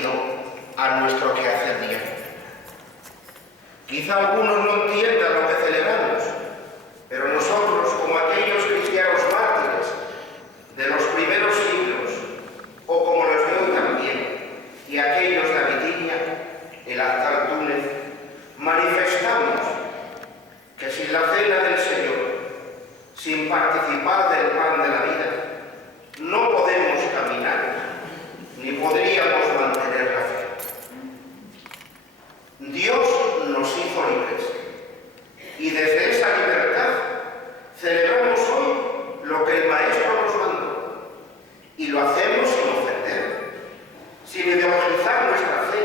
sentido a nuestro quehacer diario. Quizá algunos no entiendan lo que celebramos, pero nosotros, como aquellos cristianos mártires de los primeros siglos, o como los de hoy también, y aquellos de Abitinia, el Altar Túnez, manifestamos que sin la cena del Señor, sin participar del pan de la vida, no podemos caminar, ni podríamos mantener la fe. Dios nos hizo libres, y desde esa libertad celebramos hoy lo que el Maestro nos mandó, y lo hacemos sin ofender, sin ideologizar nuestra fe,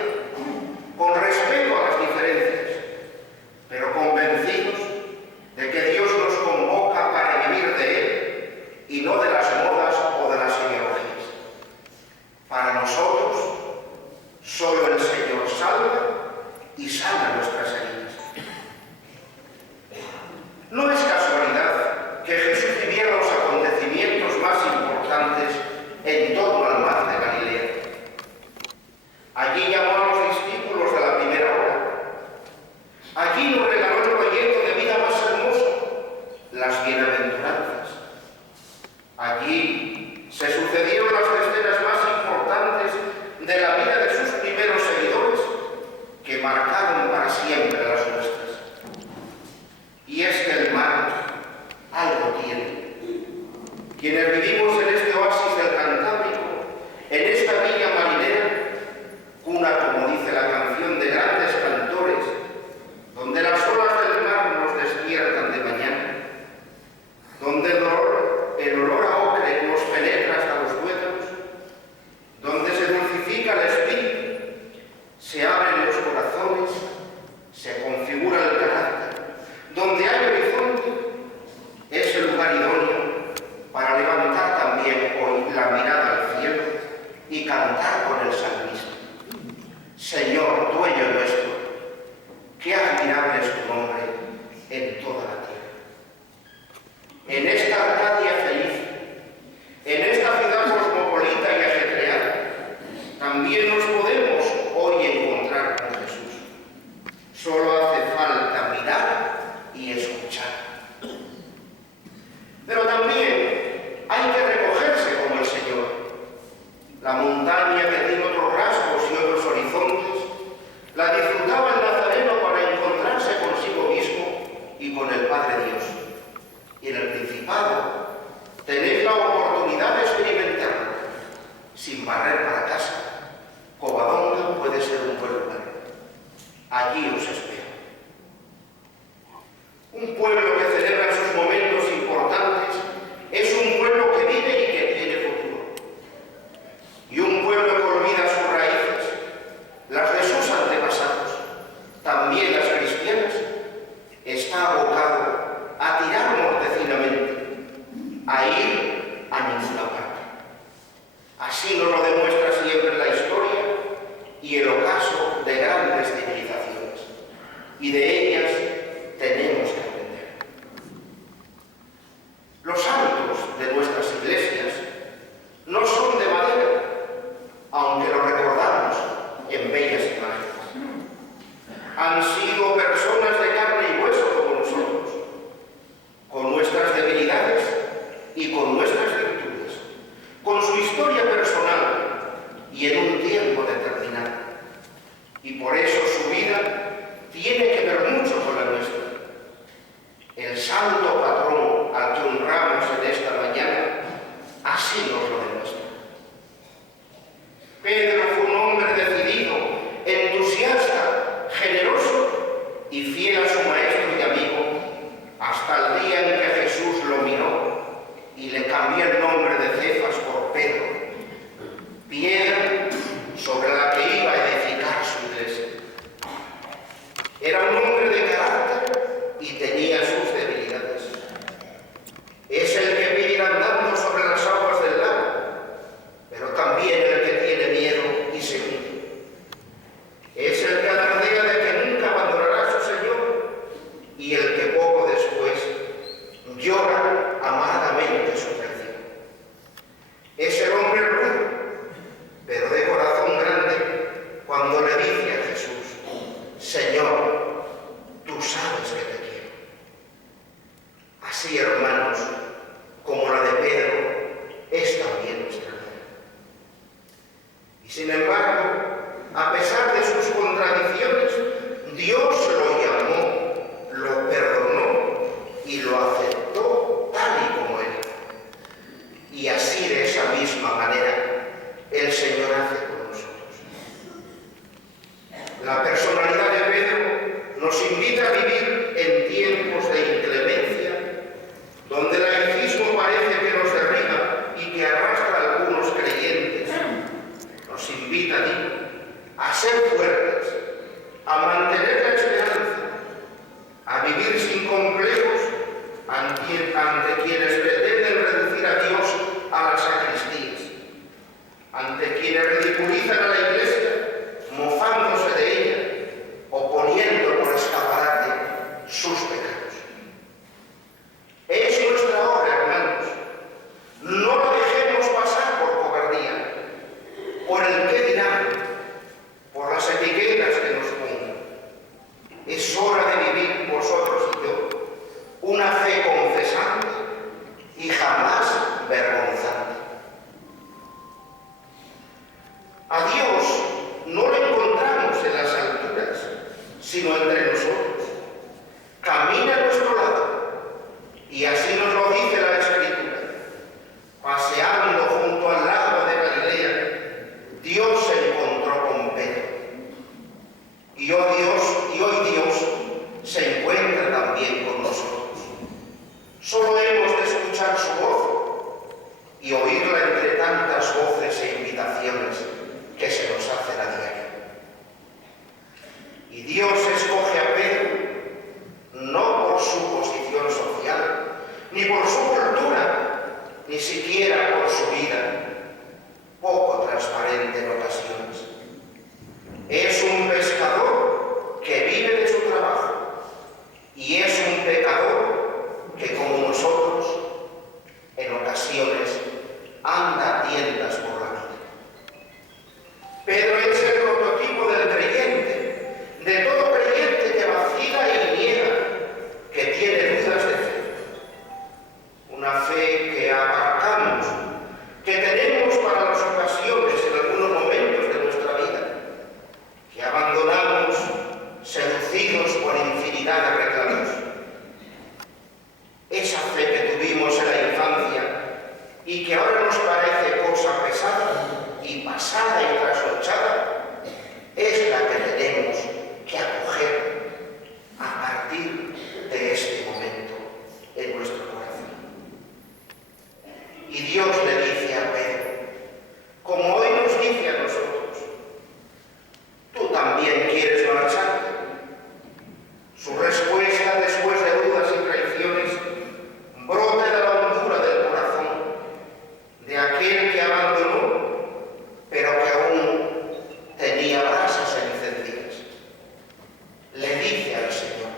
con respeto a las diferencias, pero convencidos de que Dios nos convoca para vivir de Él y no de las modas o de las ideologías. Para nosotros, solo el Señor salva y sana nuestras heridas. No es casualidad que Jesús viviera los acontecimientos más importantes en torno al mar de Galilea. Allí llamó a los discípulos de la primera hora. Allí nos regaló el proyecto de vida más hermoso, las bienaventuranzas. Allí se sucedieron las escenas más importantes de la vida de sus primeros seguidores, que marcaron para siempre las nuestras. Y es que el mar algo tiene. Quienes vivimos en este oasis del Cantábrico, en esta villa marinera, cuna, como dice la canción, de grandes cantores, donde las olas del mar nos despiertan de mañana, donde el olor a ocre nos penetra hasta los tuétanos, donde se dulcifica el espíritu, se abren los corazones, se configura el carácter, donde hay horizonte, es el lugar idóneo para levantar también hoy la mirada al cielo y cantar con el salmista. Señor, dueño nuestro, qué admirable es tu nombre en toda la tierra. En esta Arcadia feliz, en esta ciudad cosmopolita y ajetreada, también nos podemos hoy encontrar con Jesús. Solo hace falta mirar y escuchar. Pero también hay que recogerse como el Señor. La montaña, que tiene otros rasgos y otros horizontes, la disfrutaba el Nazareno para encontrarse consigo mismo y con el Padre Dios. Y en el Principado tenéis la oportunidad de experimentarlo, sin barrer para casa. Covadonga puede ser un buen lugar. Allí os espero. Un pueblo que celebra sus momentos importantes es un pueblo que vive y que tiene futuro. Y un pueblo que olvida sus raíces, las de sus antepasados, también las cristianas, está abocado a tirar mortecinamente, a ir a ninguna parte. Así nos lo demuestra siempre la historia y el ocaso de grandes civilizaciones. Y de ellas tenemos que aprender. Los santos de nuestras iglesias no son de madera, aunque lo recordamos en bellas imágenes. Han sido personas de carne y hueso como nosotros, con nuestras debilidades y con en ocasiones anda a tientas por la vida. Pedro es el prototipo del creyente, de todo creyente que vacila y niega, que tiene dudas de fe. Una fe que aparcamos, que tenemos para las ocasiones en algunos momentos de nuestra vida, que abandonamos seducidos por infinidad de reclamos. Esa fe que tuvimos en la infancia y que ahora nos parece cosa pesada y pasada y trasnochada, es la que tenemos que acoger a partir de este momento en nuestro corazón. Y Dios le dice a Pedro, como hoy nos dice a nosotros, ¿tú también quieres marcharte? Su respuesta, después de dudas y traiciones, brota de la hondura del corazón de aquel que abandonó, pero que aún tenía brasas encendidas. Le dice al Señor,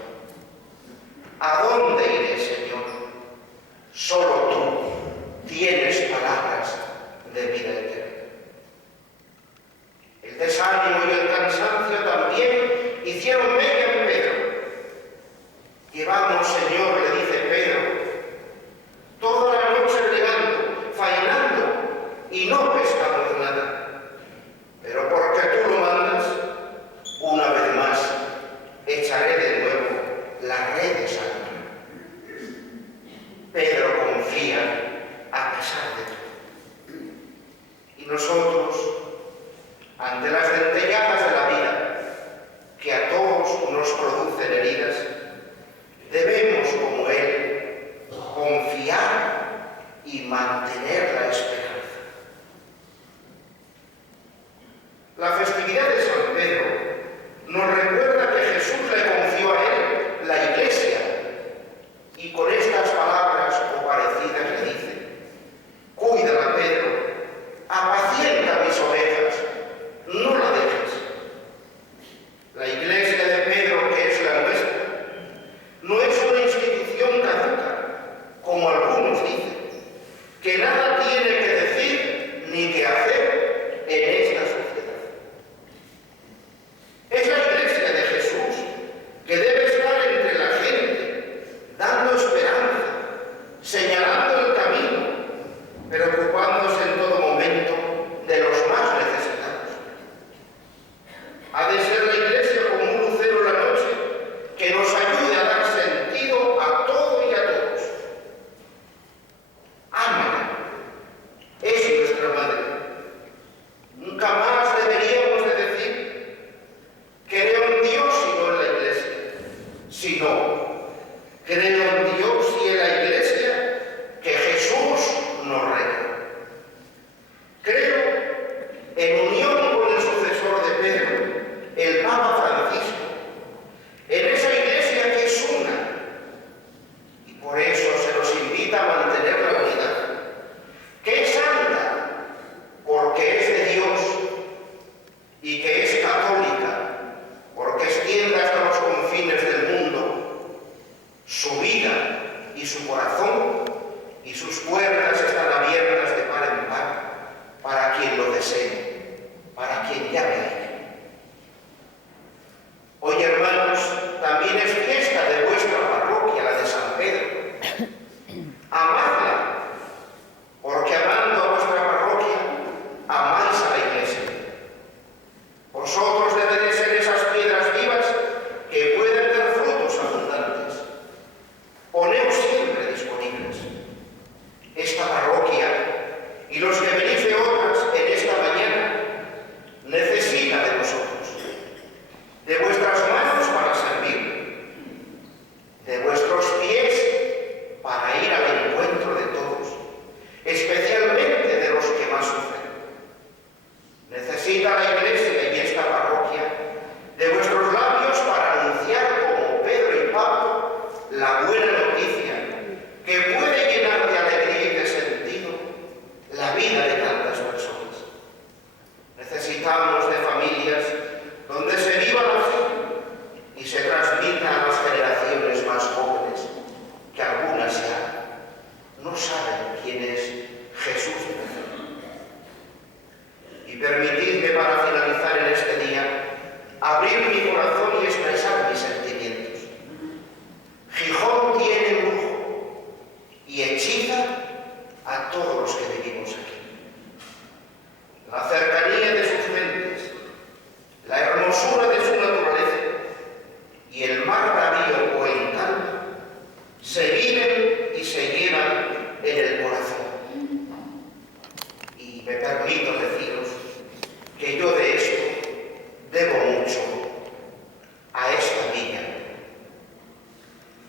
¿a dónde iré, Señor? Solo tú tienes palabras de vida eterna. El desánimo y el cansancio también hicieron mella en Pedro. Llevamos, Señor, le dice Pedro, toda la noche regando, faenando, y no pescamos nada. Pero porque tú lo mandas, una vez más, echaré de nuevo las redes al mar. Pedro confía a pesar de todo. Y nosotros, ante las dentelladas de la vida, que a todos nos producen heridas, debemos, como él, confiar y mantener la esperanza. La festividad de San Pedro nos recuerda que Jesús le confió a él la iglesia y con estas palabras o parecidas le dice, cuídala, Pedro, apacienta mis ovejas, no la dejes. La iglesia de Pedro, que es la nuestra, no es una institución caduca, como algunos dicen, que nada tiene que decir ni que hacer en esta sociedad. Es la iglesia de Jesús que debe estar entre la gente, dando esperanza, señalando el camino, preocupándose en todo momento de los más necesitados. Ha de ser la iglesia como un lucero en la noche que nos ayude a dar sentido a todo y a todos. Ámala. Es nuestra madre. Nunca más deberíamos de decir creo en Dios y no en la iglesia, sino creo en Dios y en la iglesia que Jesús nos regala. Creo en unión con el sucesor de Pedro, el Papa Francisco, en esa iglesia que es una, y por eso se nos invita a mantener la unidad, que es santa, porque es de Dios, y que es católica, porque extiende hasta los confines del mundo su vida y su corazón, y sus puertas están abiertas de par en par para quien lo desee, para quien llame a ella. Hoy, hermanos, también es fiesta de vuestra parroquia, la de San Pedro. Amadla, porque amando a vuestra parroquia, amáis a la iglesia. Vosotros debéis ser esas piedras vivas que pueden dar frutos abundantes. Poneos siempre disponibles. Esta parroquia y los que venís de otras en esta mañana necesita de vosotros, de vuestras manos para servir, de vuestros pies para ir al encuentro de todos, especialmente de los que más sufren. Necesita la iglesia y esta parroquia de vuestros labios para anunciar como Pedro y Pablo la buena noticia que puede llenar de alegría y de sentido la vida los que vivimos aquí. La cercanía de sus gentes, la hermosura de su naturaleza y el mar bravío o encanto se viven y se llevan en el corazón. Y me permito deciros que yo de esto debo mucho a esta villa.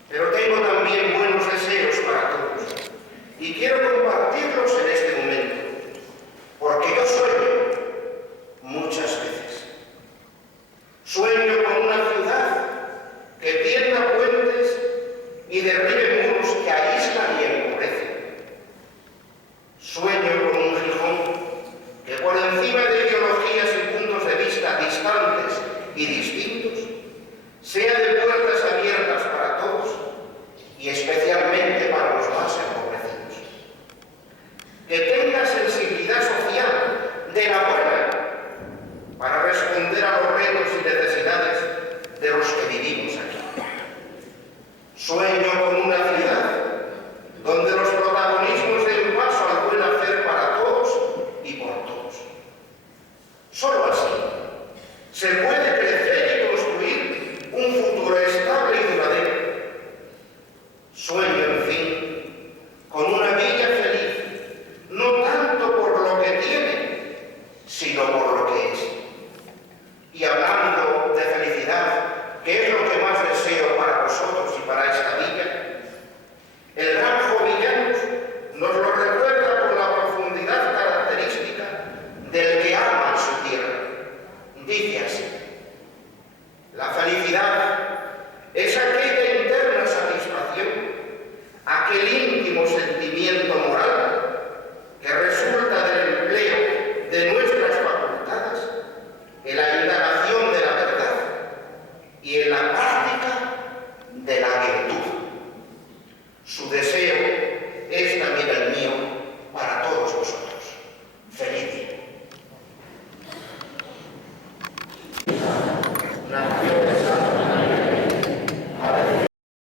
Pero tengo también buenos deseos para todos y quiero compartirlos en este momento, porque yo sueño muchas veces. Sueño con una ciudad que tienda puentes y derribe muros que aíslan y empobrecen. Sueño con un Gijón que por encima de ideologías y puntos de vista distantes y distintos, sea de puertas abiertas para todos y especialmente para los más empobrecidos. Que tenga sensibilidad social de la buena